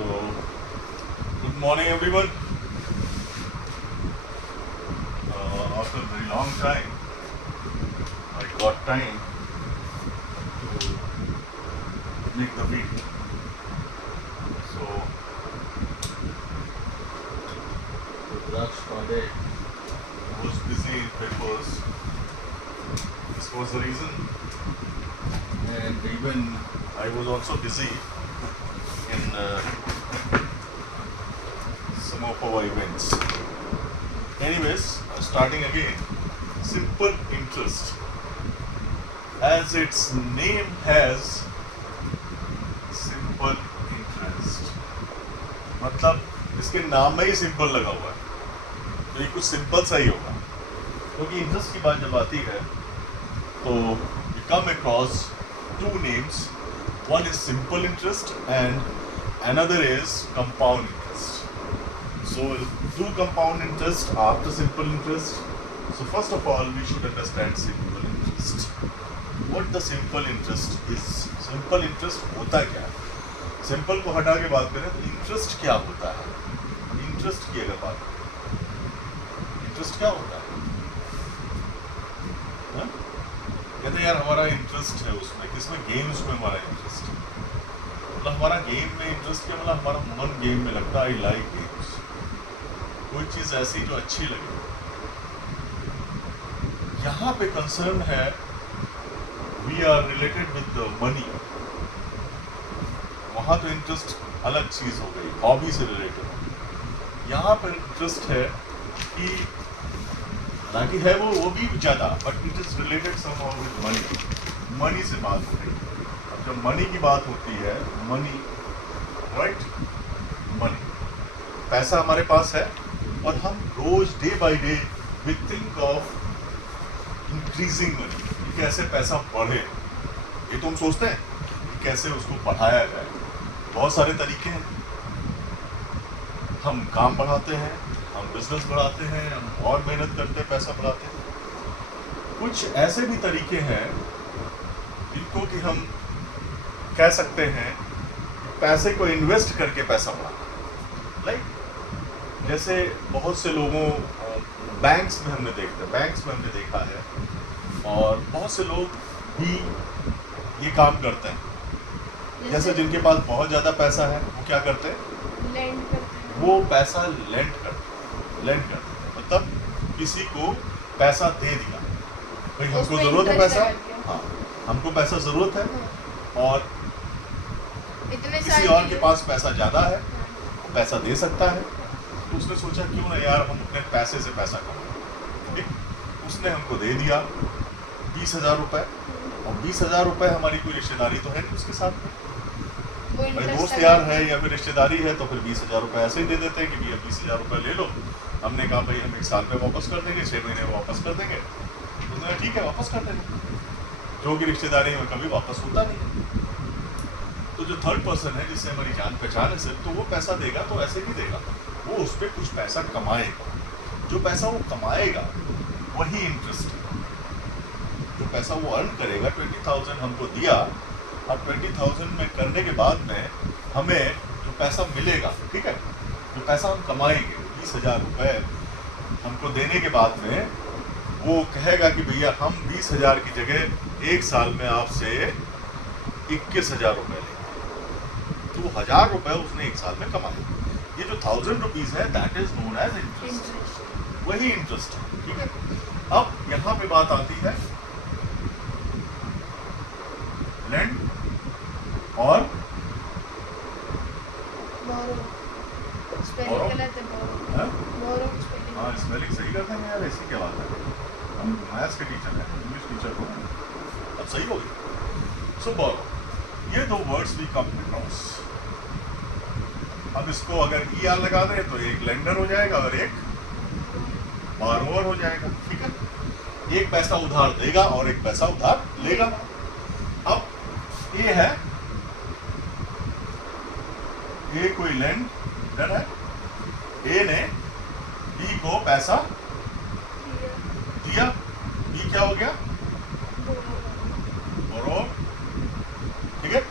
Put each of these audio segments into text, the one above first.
So, good morning everyone. After a very long time, I got time to make the video. So, Rudraksh Pandey was busy in papers. This was the reason. And even I was also busy in some of our events. Anyways, starting again, simple interest. As its name has, simple interest. मतलब इसके नाम में ही simple लगा हुआ है, तो ये कुछ सिंपल सा ही होगा. क्योंकि इंटरेस्ट की बात जब आती है तो we come across two names. One is simple interest and another is compound interest. So do compound interest after simple interest. So first of all, we should understand simple interest. What the simple interest is? Simple interest होता क्या है? Simple को हटा के बात करें तो interest क्या होता है? Interest की अगर बात करें, interest क्या होता है? हाँ? कहते यार हमारा इंटरेस्ट है उसमें, किसमें? गेम्स में हमारा इंटरेस्ट है. मतलब हमारा गेम में इंटरेस्ट क्या, मतलब हमारा मन गेम में लगता है. I like games. कोई चीज़ ऐसी जो अच्छी लगे. यहाँ पे कंसर्न है, we are related with the money. वहाँ तो इंटरेस्ट अलग चीज़ हो गई, हॉबी से रिलेटेड. यहाँ पर इंटरेस्ट है कि हालांकि है वो भी ज़्यादा, but it is related somehow with money. Money से बात हो रही है. अब जब मनी की बात होती है, मनी, राइट, मनी, पैसा हमारे पास है और हम रोज day by day we think of increasing money. कि कैसे पैसा बढ़े, ये तो हम सोचते हैं कि कैसे उसको बढ़ाया जाए. बहुत सारे तरीके हैं. हम काम बढ़ाते हैं, हम बिजनेस बढ़ाते हैं, हम और मेहनत करते हैं, पैसा बढ़ाते हैं. कुछ ऐसे भी तरीके हैं जिनको कि हम कह सकते हैं पैसे को इन्वेस्ट करके पैसा बढ़ाना. लाइक जैसे बहुत से लोगों, बैंक्स में हमने देखा है और बहुत से लोग भी ये काम करते हैं. जैसे जिनके पास बहुत ज़्यादा पैसा है वो क्या करते हैं? लैंड करते हैं. वो पैसा लेंड करते हैं. मतलब किसी को पैसा दे दिया, भाई हमको ज़रूरत है पैसा, हाँ हमको पैसा ज़रूरत है और किसी और के पास पैसा ज़्यादा है, वो पैसा दे सकता है. तो उसने सोचा क्यों ना यार हम अपने पैसे से पैसा कमाएं. उसने हमको दे दिया 20,000 रुपये. और 20,000 रुपये हमारी कोई रिश्तेदारी तो है नहीं उसके साथ में. भाई दोस्त यार है या फिर रिश्तेदारी है तो फिर 20,000 रुपये ऐसे ही दे देते हैं कि भैया 20,000 रुपये ले लो. हमने कहा भाई हम 1 साल में वापस कर देंगे, 6 महीने में वापस कर देंगे. उसने कहा ठीक है वापस कर देंगे. जो कि रिश्तेदारी में कभी वापस होता नहीं. तो जो थर्ड पर्सन है जिससे हमारी जान पहचान है सिर्फ, तो वो पैसा देगा तो ऐसे नहीं देगा, वो उस पर कुछ पैसा कमाएगा. जो पैसा वो कमाएगा वही इंटरेस्ट है. जो पैसा वो अर्न करेगा, 20,000 हमको दिया, अब 20,000 में करने के बाद में हमें जो पैसा मिलेगा, ठीक है, जो पैसा हम कमाएंगे 20,000 रुपये हमको देने के बाद में वो कहेगा कि भैया हम 20,000 की जगह 1 साल में आपसे 21,000 रुपये लेंगे. तो 1,000 रुपये उसने 1 साल में कमाए. ये जो 1,000 रुपीज़ है that is known as interest. वही इंटरेस्ट है. ठीक है. अब यहाँ पे बात आती है लैंड और हाँ स्पेलिंग सही करते हैं यार, ऐसी क्या बात है. हम मैथ्स के टीचर हैं, इंग्लिश टीचर हो, अब सही हो गई. सो बोरो, ये दो वर्ड्स भी कम अक्रॉस. अब इसको अगर ER लगा दें तो एक लेंडर हो जाएगा और एक बारोवर हो जाएगा. ठीक है. एक पैसा उधार देगा और एक पैसा उधार लेगा. अब ये है, ये कोई लेंडर है, ए ने बी को पैसा दिया. बी क्या हो गया? बोरो. ठीक है.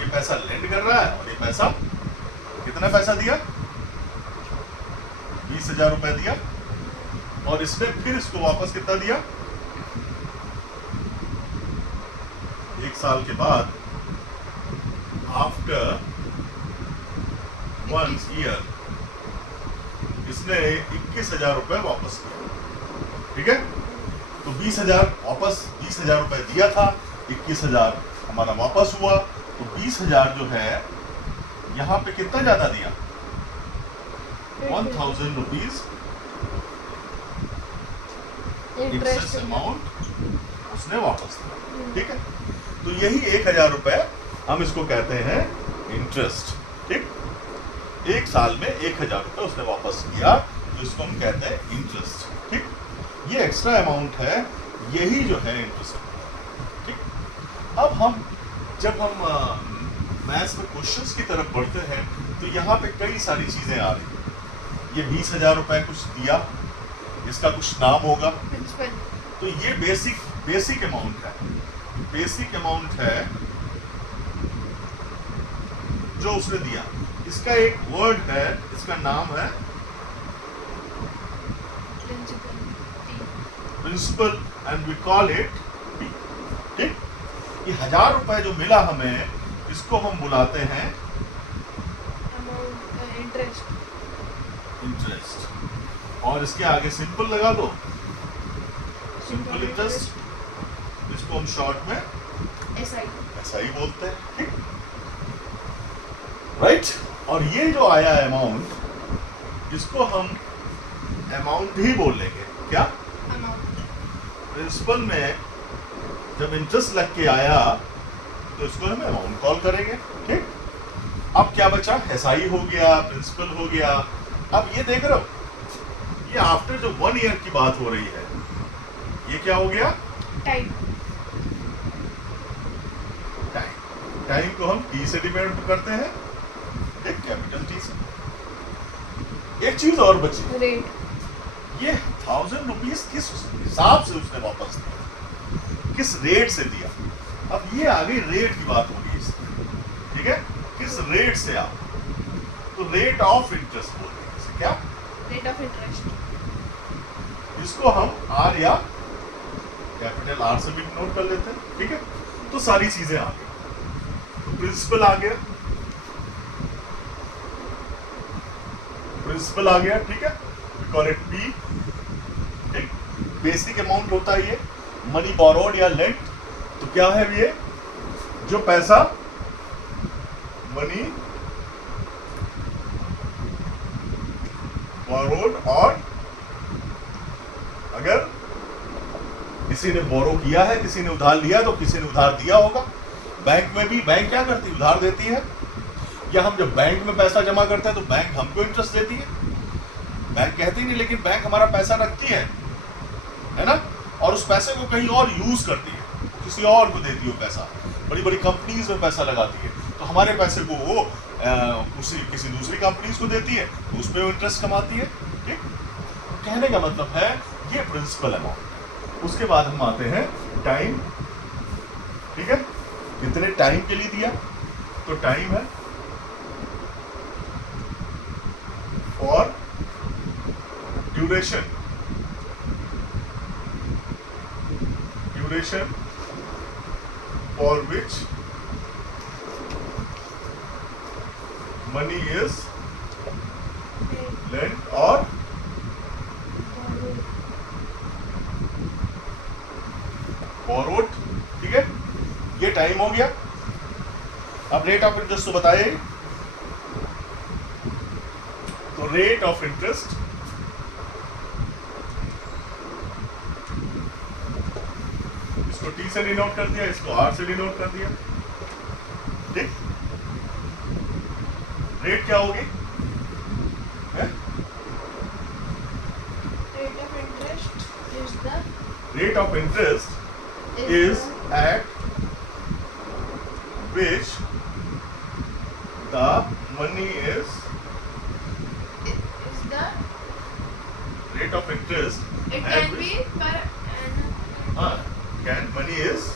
ये पैसा लेंड कर रहा है और ये पैसा कितना पैसा दिया? 20,000 रुपए दिया, और इसने फिर इसको वापस कितना दिया? 1 साल के बाद, आफ्टर 1 ईयर, इसने 21,000 रुपए वापस किया। ठीक है, तो 20,000 वापस, 20,000 रुपए दिया था, 21,000 हमारा वापस हुआ, तो 20,000 जो है यहाँ पे कितना ज्यादा दिया? 1,000 रुपीज इंटरेस्ट अमाउंट उसने वापस दिया। ठीक है, तो यही 1,000 रुपए हम इसको कहते हैं इंटरेस्ट। ठीक, 1 साल में 1,000 रुपए उसने वापस किया, तो इसको हम कहते हैं इंटरेस्ट। ठीक, ये एक्स्ट्रा अमाउंट है, यही जो है इंटरेस्ट। ठीक, अब जब हम मैथ्स में क्वेश्चंस की तरफ बढ़ते हैं, तो यहाँ पे कई सारी चीजें आ रही हैं। ये 20,000 रुपए कुछ दिया, इसका कुछ नाम होगा, तो ये बेसिक अमाउंट है। बेसिक अमाउंट है जो उसने दिया, इसका एक वर्ड है, इसका नाम है principal, and we call it P। ठीक, ये 1,000 रुपए जो मिला हमें, इसको हम बुलाते हैं इंटरेस्ट, और इसके आगे सिंपल लगा दो, सिंपल इंटरेस्ट, इसको हम शॉर्ट में SI बोलते हैं। ठीक, राइट, और ये जो आया अमाउंट, इसको हम अमाउंट ही बोल लेंगे। क्या? प्रिंसिपल में जब इंटरेस्ट लग के आया, तो इसको हम अमाउंट कॉल करेंगे। ठीक, अब क्या बचा? SI हो गया, प्रिंसिपल हो गया। अब ये देख रहे हो, ये आफ्टर जो 1 ईयर की बात हो रही है, ये क्या हो गया? टाइम। टाइम को हम T से डिनोट करते हैं, एक कैपिटल T से। एक चीज और बची, रेट। ये 1,000 रुपीज किस हिसाब से उसने वापस दिया, किस रेट से दिया? अब ये आगे रेट की बात हो रही है। ठीक है, किस रेट से आप, तो रेट ऑफ इंटरेस्ट बोलते हैं इसे। क्या? Rate of interest. इसको हम R या कैपिटल R से भी नोट कर लेते हैं। ठीक है, तो सारी चीजें आ गई, तो प्रिंसिपल आ गया, प्रिंसिपल आ गया। ठीक है, वी कॉल इट P। ठीक, बेसिक अमाउंट होता है ये, मनी बोरोड या लेंट। तो क्या है ये? जो पैसा मनी बोरोड, और अगर किसी ने बोरो किया है, किसी ने उधार लिया, तो किसी ने उधार दिया होगा। बैंक में भी, बैंक क्या करती है? उधार देती है। या हम जब बैंक में पैसा जमा करते हैं, तो बैंक हमको इंटरेस्ट देती है। बैंक कहती नहीं, लेकिन बैंक हमारा पैसा रखती है ना, और उस पैसे को कहीं और यूज करती है, किसी और को देती है वो पैसा। बड़ी बड़ी कंपनीज में पैसा लगाती है, तो हमारे पैसे को वो किसी दूसरी कंपनीज को देती है, तो उस पर वो इंटरेस्ट कमाती है। ठीक, कहने का मतलब है ये प्रिंसिपल अमाउंट। उसके बाद हम आते हैं टाइम। ठीक है, कितने टाइम के लिए दिया, तो टाइम है और duration, duration for which money is lent और बोरोड। ठीक है, ये टाइम हो गया। अब रेट ऑफ इंटरेस्ट तो बताए, तो रेट ऑफ इंटरेस्ट इसको T से डिनोट कर दिया, इसको R से डिनोट कर दिया। ठीक, रेट क्या होगी? Rate of interest is at which the money is the rate of interest. It can be per annum. Can money is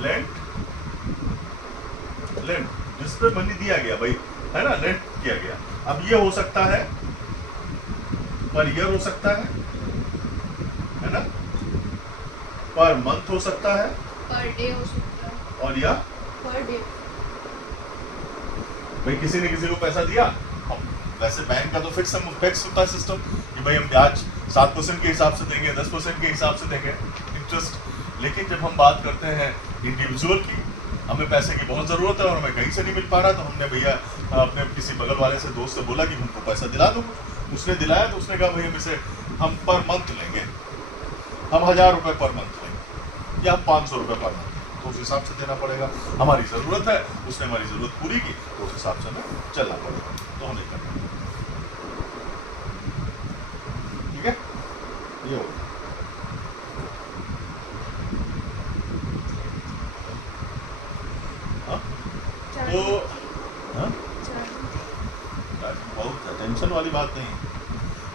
lent जिस पे मनी दिया गया भाई, है ना, नेट किया गया। अब ये हो सकता है पर ईयर हो सकता है ना, पर मंथ हो सकता है, पर डे हो सकता है, और या पर डे। भाई किसी ने किसी को पैसा दिया, हम वैसे बैंक का तो फिक्स होता है सिस्टम कि भाई हम ब्याज 7% के हिसाब से देंगे, 10% के हिसाब से देंगे इंटरेस्ट। लेकिन जब हम बात करते हैं इंडिविजुअल की, हमें पैसे की बहुत ज़रूरत है और हमें कहीं से नहीं मिल पा रहा, तो हमने भैया अपने किसी बगल वाले से, दोस्त से बोला कि हमको पैसा दिला दो। उसने दिलाया तो उसने कहा भाई हम इसे हम पर मंथ लेंगे, हम 1000 रुपये पर मंथ लेंगे या हम 500 रुपये पर मंथ, तो उस हिसाब से देना पड़ेगा। हमारी ज़रूरत है, उसने हमारी ज़रूरत पूरी की, तो उस हिसाब से हमें चलना पड़ेगा, तो हमें करना है। ठीक है, ये हो हाँ? तो हाँ? बहुत टेंशन वाली बात नहीं है।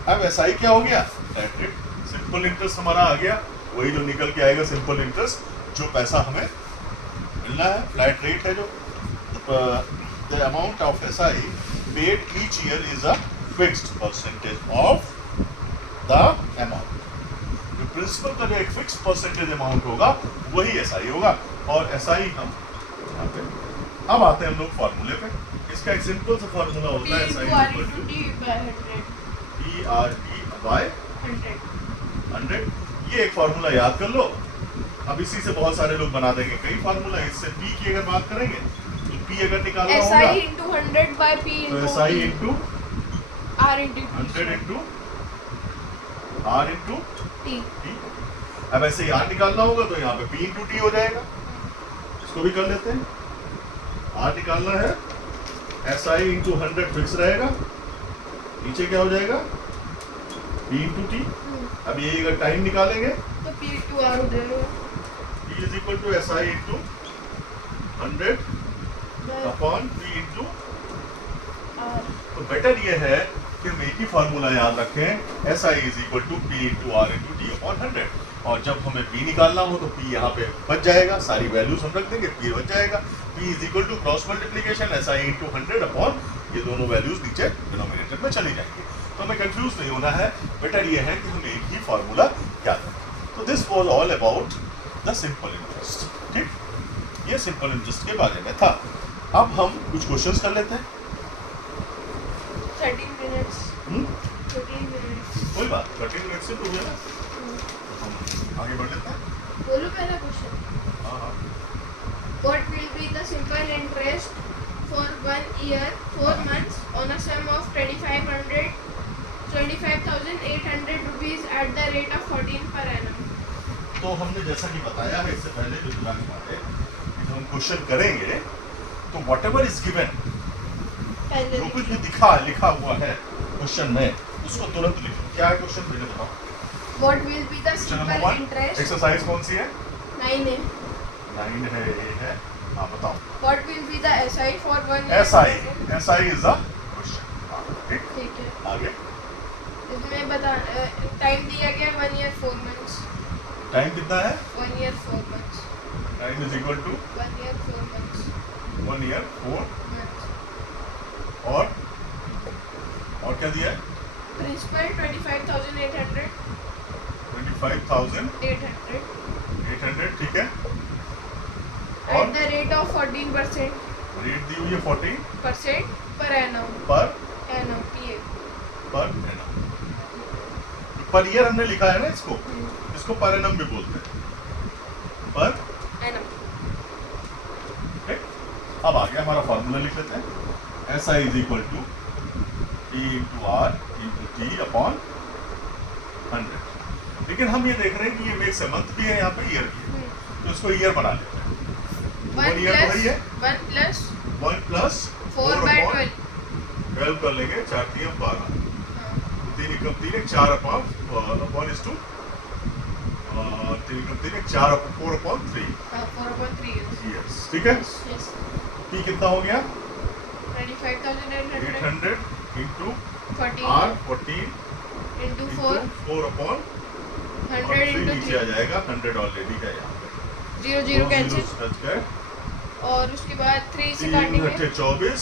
अब ऐसा ही क्या हो गया, सिंपल इंटरेस्ट हमारा आ गया, वही जो निकल के आएगा सिंपल इंटरेस्ट, जो पैसा हमें मिलना है, फ्लैट रेट है जो। The amount of SI paid each year is a fixed percentage of the amount. जो प्रिंसिपल का जो एक फिक्स परसेंटेज अमाउंट होगा वही SI होगा, और SI हम यहाँ पे। अब आते हैं हम लोग फॉर्मूले पे। इसका एक सिंपल सा फॉर्मूला होता है SI इक्वल टू PRT/100। ये एक फार्मूला याद कर लो। अब इसी से बहुत सारे लोग बना देंगे कई फार्मूला। इससे P की अगर बात करेंगे तो P अगर निकालना होगा SI into 100 by P तो into SI into R into 100 into R into T। T। अब ऐसे ही R निकालना होगा तो यहाँ पे P into T हो जाएगा। इसको भी कर लेते हैं। R निकालना है, SI into 100 फिक्स रहेगा, नीचे क्या हो जाएगा P into T। अब ये अगर टाइम निकालेंगे तो P into R हो जाएगा। P is equal to SI into 100 upon P into R। तो बेटर ये है कि हम एक ही फार्मूला याद रखें, SI is equal to P into R into T upon 100। और जब हमें P निकालना हो तो P यहाँ पे बच जाएगा, सारी वैल्यूज हम रख देंगे, P बच जाएगा। P is equal to cross multiplication SI into 100 upon ये दोनों वैल्यूज नीचे डिनोमिनेटर में चली जाएंगी। तो हमें कंफ्यूज नहीं होना है, बेटर ये है कि हम एक ही फार्मूला याद रखें। तो this was all about the simple interest. ठीक, ये सिंपल इंटरेस्ट के बारे में था। अब हम कुछ क्वेश्चंस कर लेते हैं। 13 minutes। 13 minutes। कोई बात, 13 मिनट से तो हुआ ना, हम आगे बढ़ लेते हैं। बोलो पहला क्वेश्चन। हाँ, What will be the simple interest for 1 year 4 months on a sum of 25,800 rupees at the rate of 14 per annum? तो हमने जैसा कि बताया है इससे पहले जो दिमाग में आए कि हम क्वेश्चन करेंगे तो व्हाटएवर इज गिवन, जो कुछ भी लिखा हुआ है क्वेश्चन में, उसको तुरंत लिखो। क्या है क्वेश्चन, मुझे बताओ। What will be the question simple number 1, interest? Exercise कौन सी है? 9 है। 9 है, ये है। हाँ बताओ। What will be the SI for 1 year? SI is the question. ठीक, ठीक है। आगे इसमें बता टाइम दिया गया 1 year 4 months। टाइम कितना है? 1 year 4 months। Time is equal to 1 year 4 months। 1 year 4 months। और क्या दिया है? Principal 25,800। 25,800। 800 ठीक है। at और the rate of 14% रेट दी हुई है 40 per annum। पर annum PA। Annum. Per year हमने लिखा है ना इसको, इसको पर एनम भी बोलते हैं, पर annum। ठीक। अब आ गया हमारा फार्मूला, लिख लेते हैं। SI is equal to P into R into T upon 100। लेकिन हम ये देख रहे हैं कि ये मेक्स अ मंथ भी है, यहाँ पे ईयर भी है, तो इसको ईयर बना लेते हैं। 1 ईयर तो वही है, 1 plus 1 प्लस 4 by 12। 12 कर लेंगे, 4 3 12, 3 एकम 3 4 upon is to 3 Ekam 3 4 4 upon 3 4/3 yes. ठीक है। yes। P कितना हो गया? 25,800 800 into 14 R 14 into into 4 4 upon 100 into नीचे आ 3 जाएगा, 100 ऑलरेडी है यहाँ पे। 0 0 कैंसिल। बच गए, और उसके बाद 3 से 3 काटेंगे। 24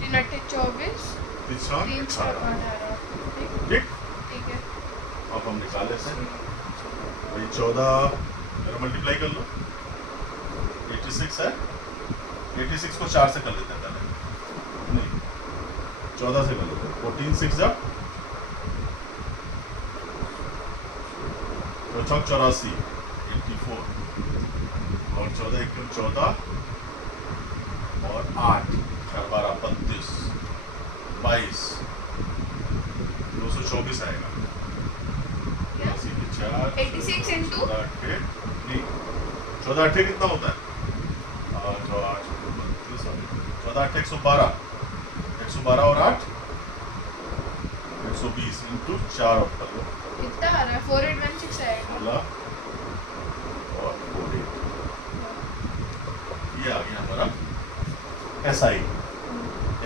3 तीन अट्ठे 24, तीसरा तीन 18 छः 18। ठीक ठीक। ठीक है। अब हम निकाले से भाई 14 मेरा मल्टीप्लाई कर लो 86 है 86 को 4 से कर लेते हैं पहले नहीं 14 से कर लेते हैं 14 6 जा तो 84 84 और 14 1 14 और 8 12 32 22 224 आएगा 86 into 14 8 कितना होता है 14 8 112 112 और 8 120 इंटू 4 और कर लो कितना आ रहा है 4816 आएगा। 16 और 48 ये आ गया हमारा SI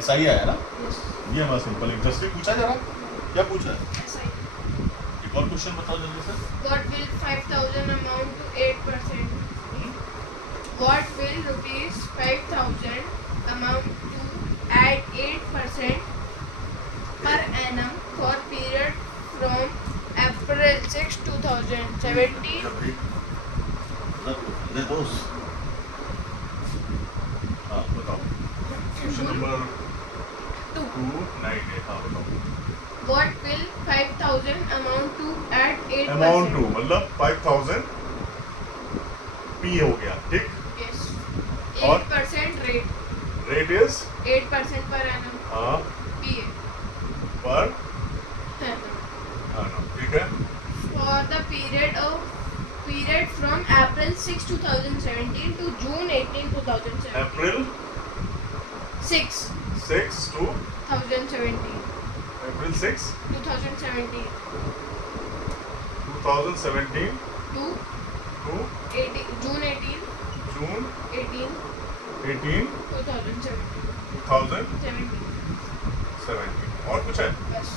SI आया ना यस ये हमारा सिंपल इंटरेस्टिंग पूछा जा रहा क्या पूछा है ऐसा ही। एक और क्वेश्चन बताओ जल्दी से What will 5000 amount to 8%? What will rupees 5000 amount to at 8% per annum for period from April 6, 2017 हाँ बताओ क्वेश्चन नंबर 2 9 हाँ बताओ What will 5000 amount to at 8%? Amount to मतलब 5000 P हो गया ठीक Yes. और? 8% rate. Rate is 8% per annum. हाँ PA. पर Annum. हाँ ठीक है For the period from April 6, 2017 to June 18, 2017. April 6, 6 to 2017. April 6 2017 2017 to to 18, June 18, जून 18, 18 2017. 2017 और कुछ है बस